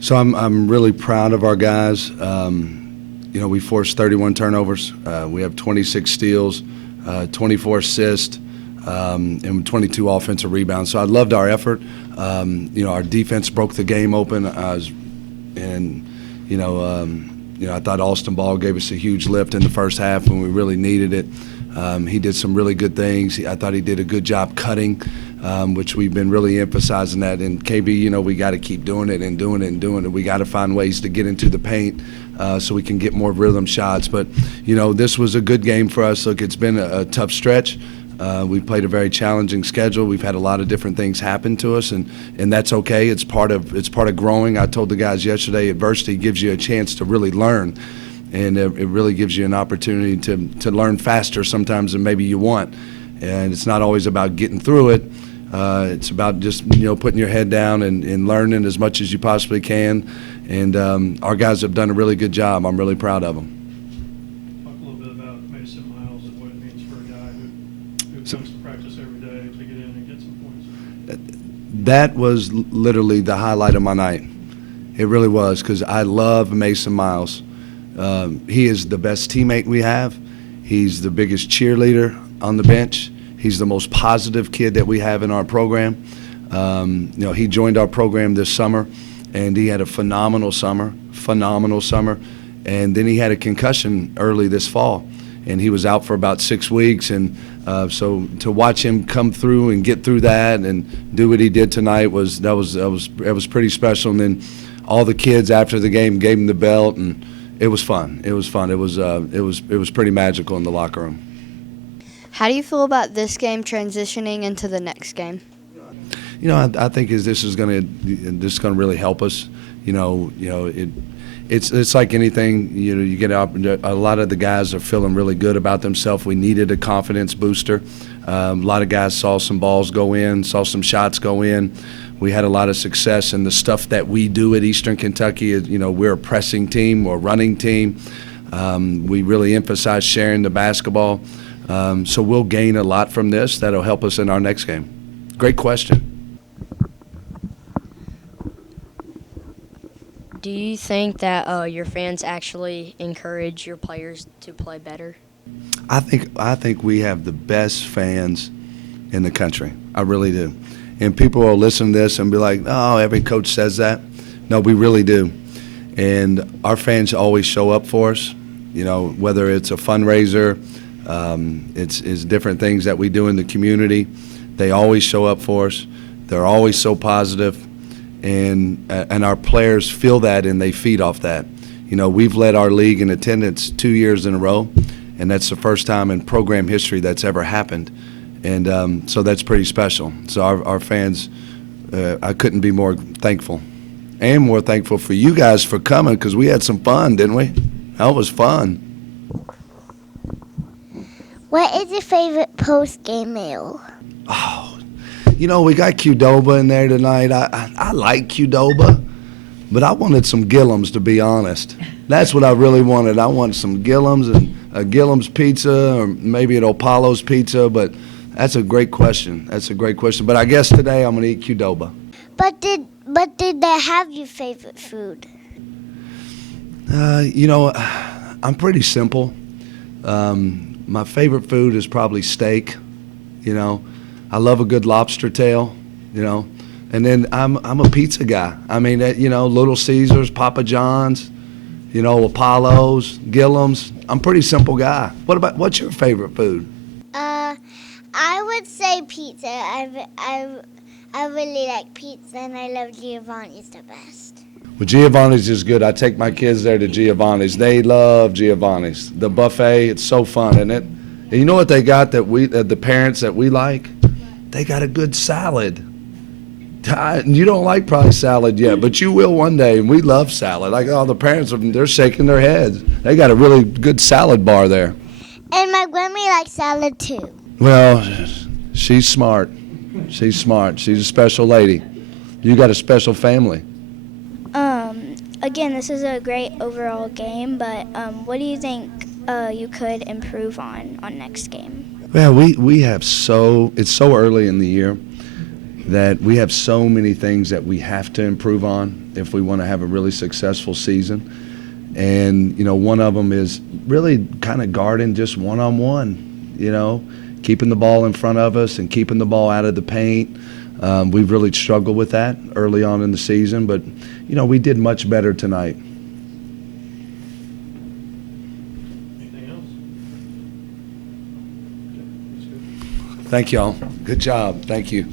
So I'm really proud of our guys. We forced 31 turnovers. We have 26 steals, 24 assists, and 22 offensive rebounds. So I loved our effort. Our defense broke the game open. I thought Austin Ball gave us a huge lift in the first half when we really needed it. He did some really good things. I thought he did a good job cutting, which we've been really emphasizing that. And KB, we got to keep doing it and doing it and doing it. We got to find ways to get into the paint so we can get more rhythm shots. But, this was a good game for us. Look, it's been a tough stretch. We played a very challenging schedule. We've had a lot of different things happen to us, and that's okay. It's part of growing. I told the guys yesterday, adversity gives you a chance to really learn, and it really gives you an opportunity to learn faster sometimes than maybe you want. And it's not always about getting through it. It's about just putting your head down and learning as much as you possibly can. And our guys have done a really good job. I'm really proud of them. Talk a little bit about Mason Miles and what it means for a guy who comes to practice every day to get in and get some points. That was literally the highlight of my night. It really was, because I love Mason Miles. He is the best teammate we have. He's the biggest cheerleader on the bench. He's the most positive kid that we have in our program. He joined our program this summer, and he had a phenomenal summer. And then he had a concussion early this fall, and he was out for about 6 weeks. And so to watch him come through and get through that and do what he did tonight was pretty special. And then all the kids after the game gave him the belt, and it was fun. It was pretty magical in the locker room. How do you feel about this game transitioning into the next game? I think this is going to really help us. It's like anything. You get out. A lot of the guys are feeling really good about themselves. We needed a confidence booster. A lot of guys saw some balls go in, saw some shots go in. We had a lot of success in the stuff that we do at Eastern Kentucky. We're a pressing team, we're a running team. We really emphasize sharing the basketball. So we'll gain a lot from this. That'll help us in our next game. Great question. Do you think that your fans actually encourage your players to play better? I think we have the best fans in the country. I really do. And people will listen to this and be like, "Oh, every coach says that." No, we really do. And our fans always show up for us. Whether it's a fundraiser, it's different things that we do in the community. They always show up for us. They're always so positive. And our players feel that, and they feed off that. We've led our league in attendance 2 years in a row, and that's the first time in program history that's ever happened. And so that's pretty special. So our fans, I couldn't be more thankful. And more thankful for you guys for coming, because we had some fun, didn't we? That was fun. What is your favorite post-game meal? Oh, we got Qdoba in there tonight. I like Qdoba, but I wanted some Gillums, to be honest. That's what I really wanted. I wanted some Gillums and a Gillums pizza, or maybe an Opalo's pizza, but that's a great question. But I guess today I'm going to eat Qdoba. But did they have your favorite food? I'm pretty simple. My favorite food is probably steak. I love a good lobster tail. And then I'm a pizza guy. I mean, Little Caesars, Papa John's, Apollo's, Gillums. I'm a pretty simple guy. What's your favorite food? I would say pizza. I really like pizza, and I love Giovanni's the best. Well, Giovanni's is good. I take my kids there to Giovanni's. They love Giovanni's. The buffet, it's so fun, isn't it? And you know what they got that the parents that we like? They got a good salad. You don't like probably salad yet, but you will one day, and we love salad. Like all the parents, they're shaking their heads. They got a really good salad bar there. And my grandma likes salad too. Well, she's smart. She's a special lady. You got a special family. Again, this is a great overall game, but what do you think you could improve on next game? Well, we have it's so early in the year. that we have so many things that we have to improve on if we want to have a really successful season. And, you know, one of them is really kind of guarding just one-on-one, you know, keeping the ball in front of us and keeping the ball out of the paint. We've really struggled with that early on in the season, but, you know, we did much better tonight. Anything else? Okay, that's good. Thank y'all. Good job. Thank you.